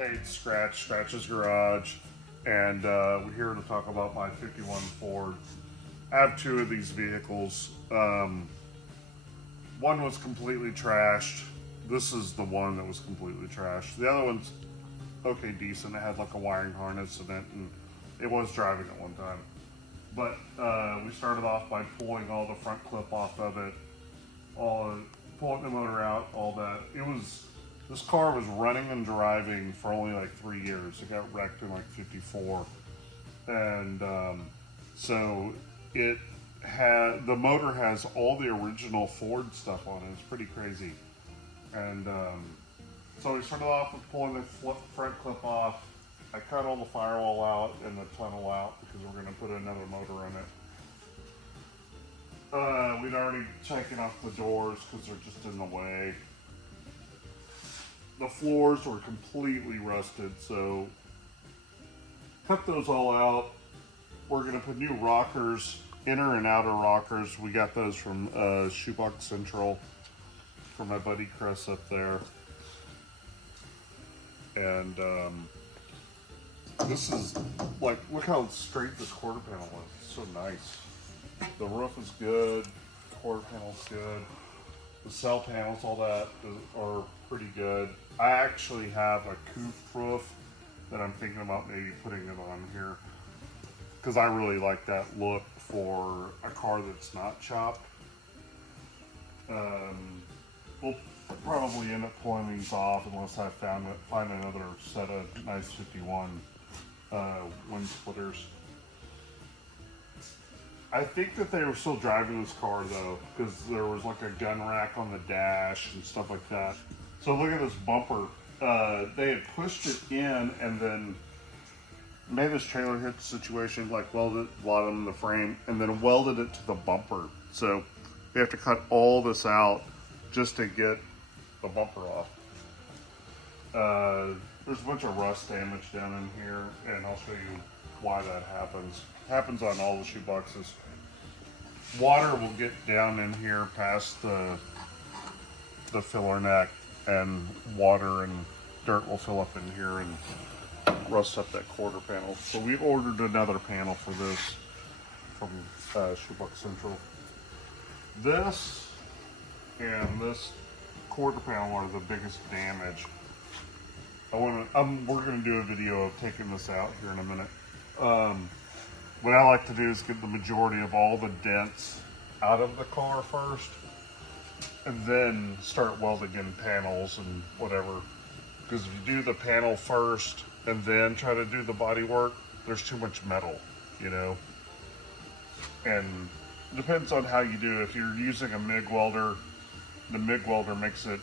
Hey, it's Scratch's Garage, and we're here to talk about my 51 Ford. I have two of these vehicles. One was completely trashed. This is the one that was completely trashed. The other one's okay, decent. It had like a wiring harness in it, and it was driving at one time. But we started off by pulling all the front clip off of it, pulling the motor out, all that. This car was running and driving for only like 3 years. It got wrecked in like 54. And so the motor has all the original Ford stuff on it. It's pretty crazy. And so we started off with pulling the front clip off. I cut all the firewall out and the tunnel out because we're going to put another motor in it. We'd already taken off the doors because they're just in the way. The floors were completely rusted, so cut those all out. We're going to put new rockers, inner and outer rockers. We got those from ShoeBox Central from my buddy Chris up there. And this is like, look how straight this quarter panel is. It's so nice. The roof is good, the quarter panel's good. The cell panels, all that are pretty good. I actually have a coupe roof that I'm thinking about maybe putting it on here because I really like that look for a car that's not chopped. We'll probably end up pulling these off unless I find another set of nice 51 wind splitters. I think that they were still driving this car though, because there was like a gun rack on the dash and stuff like that. So look at this bumper. They had pushed it in and then made this trailer hit situation, like welded the bottom of the frame and then welded it to the bumper. So we have to cut all this out just to get the bumper off. There's a bunch of rust damage down in here, and I'll show you why that happens. It happens on all the shoe boxes. Water will get down in here past the filler neck, and water and dirt will fill up in here and rust up that quarter panel. So we ordered another panel for this from ShoeBox Central. This and this quarter panel are the biggest damage. We're going to do a video of taking this out here in a minute. What I like to do is get the majority of all the dents out of the car first, and then start welding in panels and whatever. Because if you do the panel first and then try to do the body work, there's too much metal, you know. And it depends on how you do it. If you're using a MIG welder, the MIG welder makes it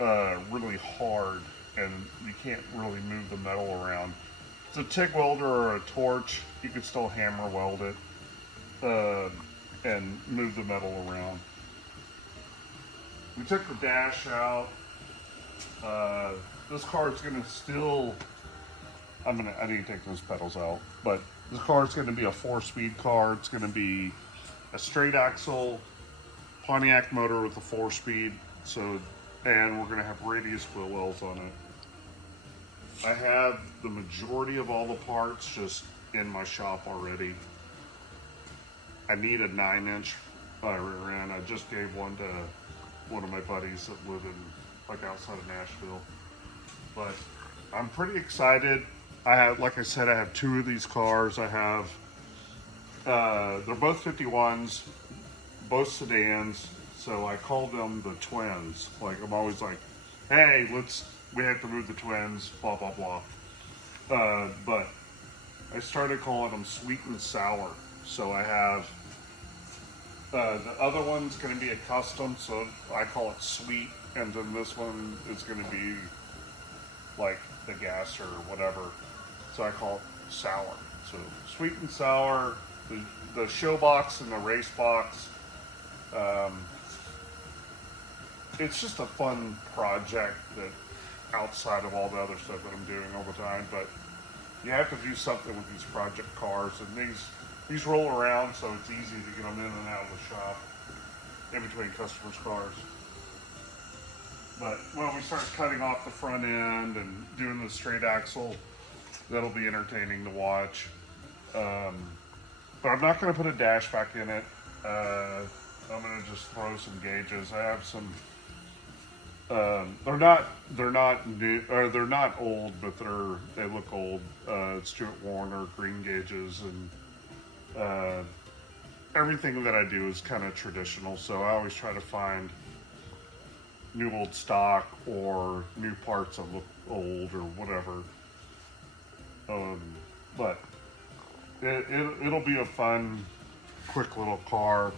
really hard, and you can't really move the metal around. It's a TIG welder or a torch, you can still hammer weld it and move the metal around. We took the dash out. This car is gonna still, I need to take those pedals out, but this car is gonna be a 4-speed car. It's gonna be a straight axle Pontiac motor with a 4-speed, and we're gonna have radius wheel wells on it. I have the majority of all the parts just in my shop already. I need a 9-inch rear end. I just gave one to one of my buddies that live in like outside of Nashville. But I'm pretty excited. Like I said, I have two of these cars. I have, they're both 51s, both sedans. So I call them the twins. Like I'm always like, hey, we have to move the twins, blah, blah, blah. But I started calling them sweet and sour. So I have, the other one's gonna be a custom, so I call it sweet. And then this one is gonna be like the gas or whatever. So I call it sour. So sweet and sour, the ShoeBox and the race box. It's just a fun project that outside of all the other stuff that I'm doing all the time, but you have to do something with these project cars, and these roll around, so it's easy to get them in and out of the shop in between customers' cars. But when we start cutting off the front end and doing the straight axle, that'll be entertaining to watch. But I'm not going to put a dash back in it. I'm going to just throw some gauges. I have some. They're not new, or they're not old, but they look old. Stuart Warner green gauges, and everything that I do is kind of traditional. So I always try to find new old stock or new parts that look old or whatever. But it'll be a fun, quick little car.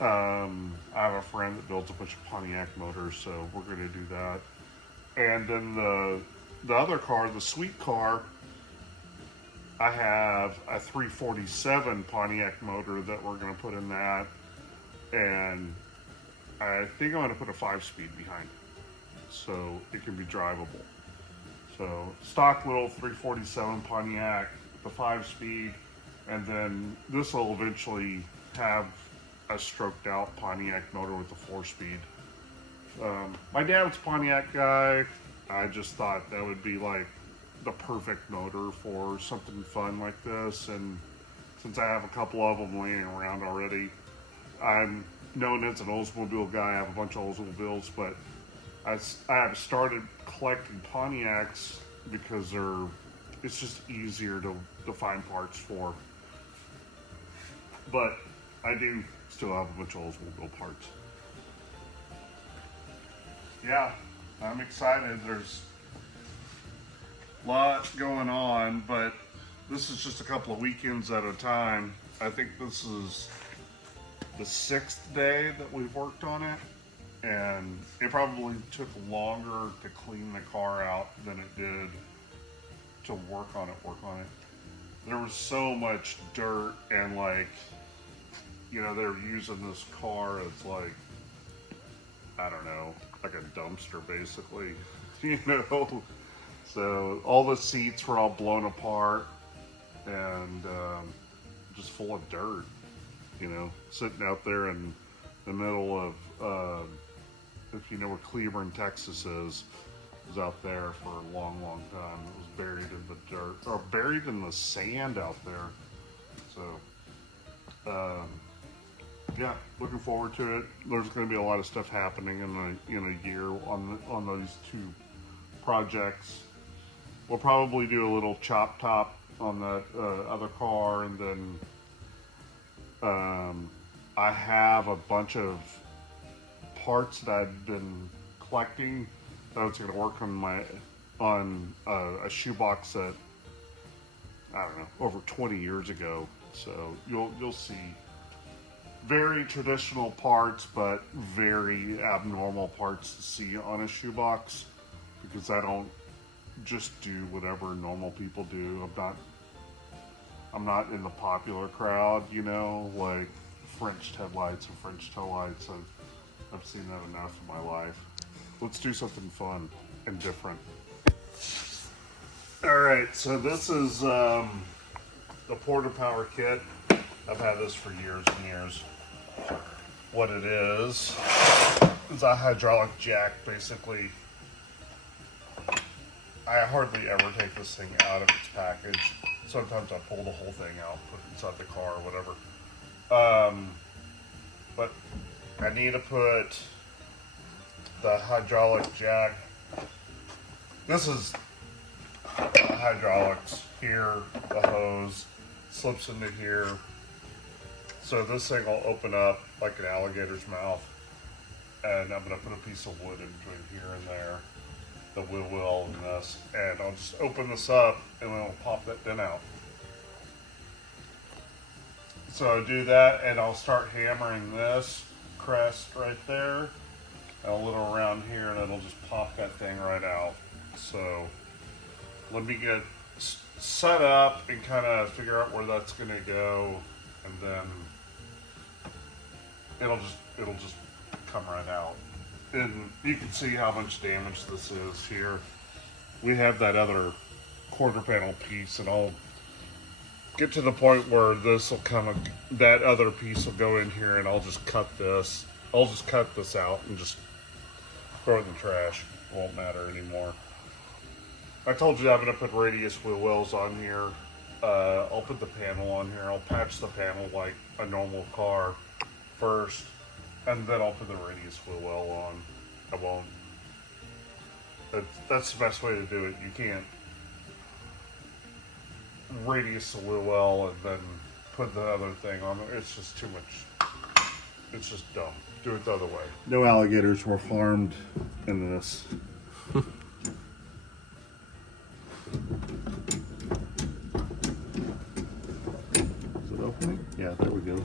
I have a friend that builds a bunch of Pontiac motors, so we're going to do that. And then the other car, the sweet car, I have a 347 Pontiac motor that we're going to put in that, and I think I'm going to put a 5-speed behind it, so it can be drivable. So stock little 347 Pontiac, the 5-speed, and then this will eventually have a stroked out Pontiac motor with a 4-speed. My dad was a Pontiac guy. I just thought that would be like the perfect motor for something fun like this, and since I have a couple of them laying around already, I'm known as an Oldsmobile guy. I have a bunch of Oldsmobiles, but I have started collecting Pontiacs because it's just easier to find parts for. But I do still have a bunch of Oldsmobile parts. Yeah, I'm excited. There's a lot going on, but this is just a couple of weekends at a time. I think this is the 6th day that we've worked on it, and it probably took longer to clean the car out than it did to work on it. There was so much dirt, and like, you know, they were using this car as like, I don't know, like a dumpster basically, you know. So all the seats were all blown apart and just full of dirt, you know, sitting out there in the middle of, if you know where Cleburne, Texas is, it was out there for a long, long time. It was buried in the dirt, or buried in the sand out there. So, yeah, looking forward to it. There's going to be a lot of stuff happening in a year on those two projects. We'll probably do a little chop top on that other car, and then I have a bunch of parts that I've been collecting that I was going to work on a ShoeBox that, I don't know, over 20 years ago. So you'll see very traditional parts, but very abnormal parts to see on a ShoeBox, because I don't just do whatever normal people do. I'm not in the popular crowd, you know, like French headlights and French taillights. I've seen that enough in my life. Let's do something fun and different. All right, so this is the Porter Power Kit. I've had this for years and years. What it is a hydraulic jack, basically. I hardly ever take this thing out of its package. Sometimes I pull the whole thing out, put it inside the car or whatever. But I need to put the hydraulic jack. This is hydraulics here, the hose slips into here. So this thing will open up like an alligator's mouth, and I'm going to put a piece of wood in between here and there, the wheel and this, and I'll just open this up and then I'll pop that dent out. So I'll do that, and I'll start hammering this crest right there, and a little around here, and it'll just pop that thing right out. So let me get set up and kind of figure out where that's going to go, and then it'll just come right out. And you can see how much damage this is here. We have that other quarter panel piece, and I'll get to the point where this will that other piece will go in here, and I'll just cut this. I'll just cut this out and just throw it in the trash. It won't matter anymore. I told you I'm going to put radius wheel wells on here. I'll put the panel on here. I'll patch the panel like a normal car first, and then I'll put the radius wheel well on. I won't. That's the best way to do it. You can't radius the wheel well and then put the other thing on. It's just too much. It's just dumb. Do it the other way. No alligators were farmed in this. Is it opening? Yeah, there we go.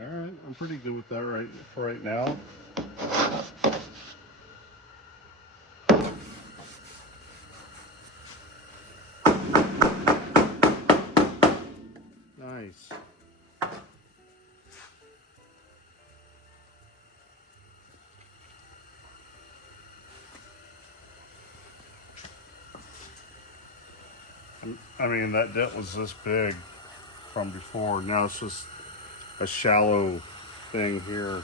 Alright, I'm pretty good with that for right now. Nice. I mean, that dent was this big. from before. Now it's just a shallow thing here.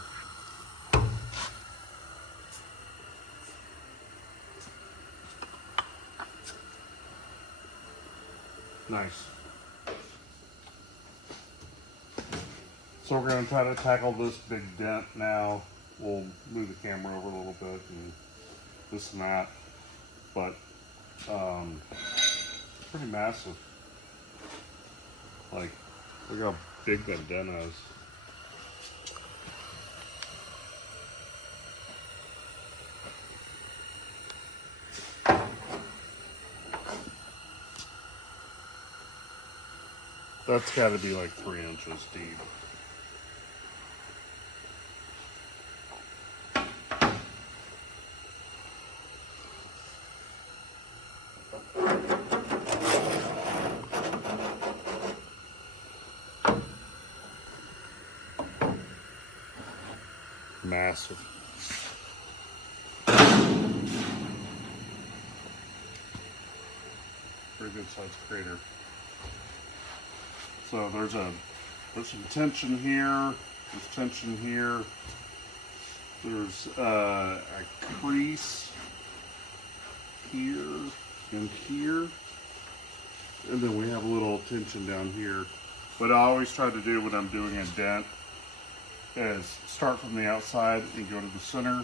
Nice. So we're going to try to tackle this big dent now. We'll move the camera over a little bit and this and that. But pretty massive. Like, look how big that dent is. That's got to be like 3 inches deep. Massive. Pretty good sized crater. So there's some tension here, there's tension here, there's a crease here and here, and then we have a little tension down here. What I always try to do when I'm doing a dent is start from the outside and go to the center.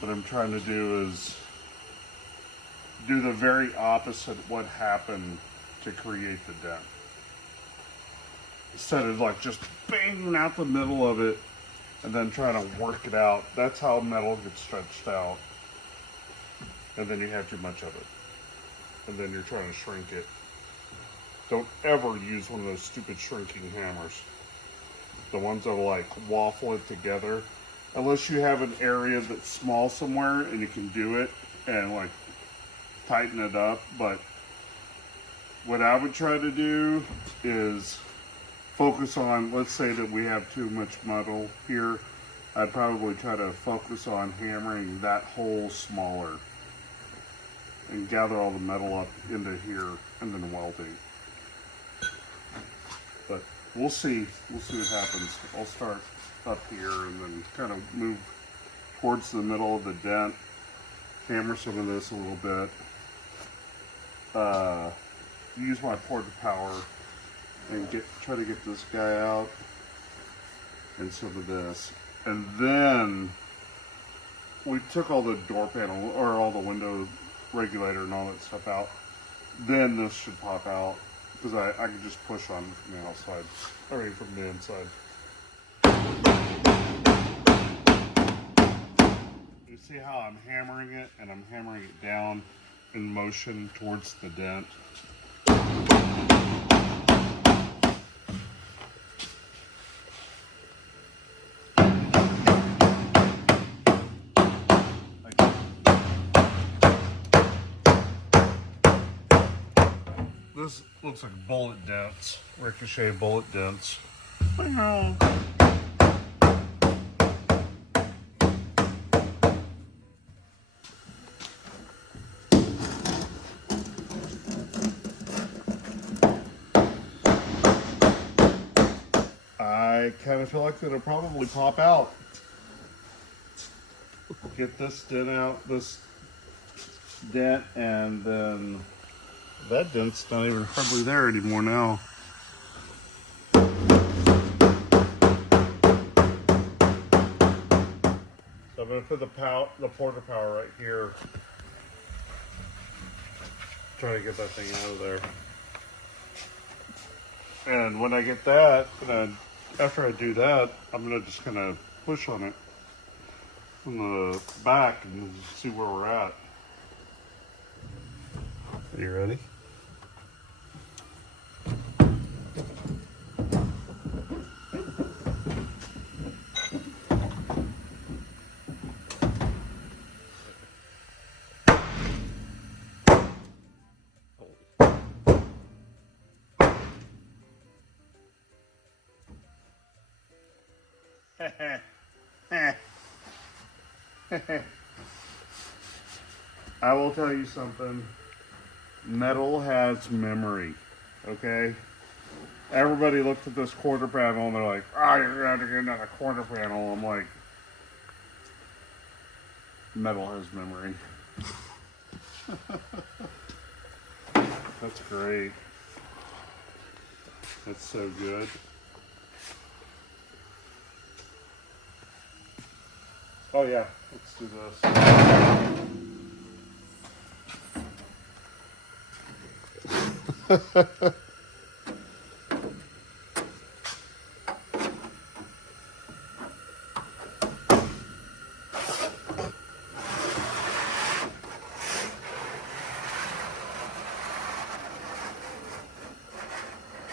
What I'm trying to do is do the very opposite of what happened to create the dent. Instead of like just banging out the middle of it and then trying to work it out. That's how metal gets stretched out. And then you have too much of it. And then you're trying to shrink it. Don't ever use one of those stupid shrinking hammers. The ones that will like waffle it together. Unless you have an area that's small somewhere and you can do it and like tighten it up. But what I would try to do is focus on, let's say that we have too much metal here, I'd probably try to focus on hammering that hole smaller and gather all the metal up into here and then welding. But we'll see what happens. I'll start up here and then kind of move towards the middle of the dent, hammer some of this a little bit, use my port of power and try to get this guy out and some of this. And then we took all the door panel or all the window regulator and all that stuff out. Then this should pop out because I can just push on it from the outside, or from the inside. You see how I'm hammering it, and I'm hammering it down in motion towards the dent. This looks like bullet dents, ricochet bullet dents. I kind of feel like it'll probably pop out. Get this dent out, this dent, and then that dent's not even hardly there anymore now. So I'm going to put the port of power right here. Try to get that thing out of there. And when I get that, after I do that, I'm going to just kind of push on it from the back and see where we're at. Are you ready? I will tell you something. Metal has memory, okay? Everybody looked at this quarter panel and they're like, "Ah, you're gonna have to get another quarter panel." I'm like, metal has memory. That's great. That's so good. Oh yeah, let's do this.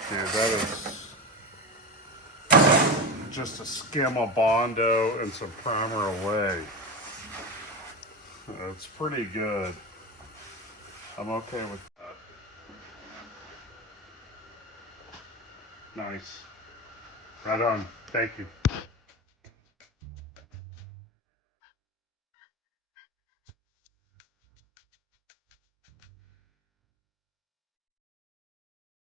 Dude, that is just a skim of Bondo and some primer away. It's pretty good. I'm okay with that. Nice. Right on. Thank you.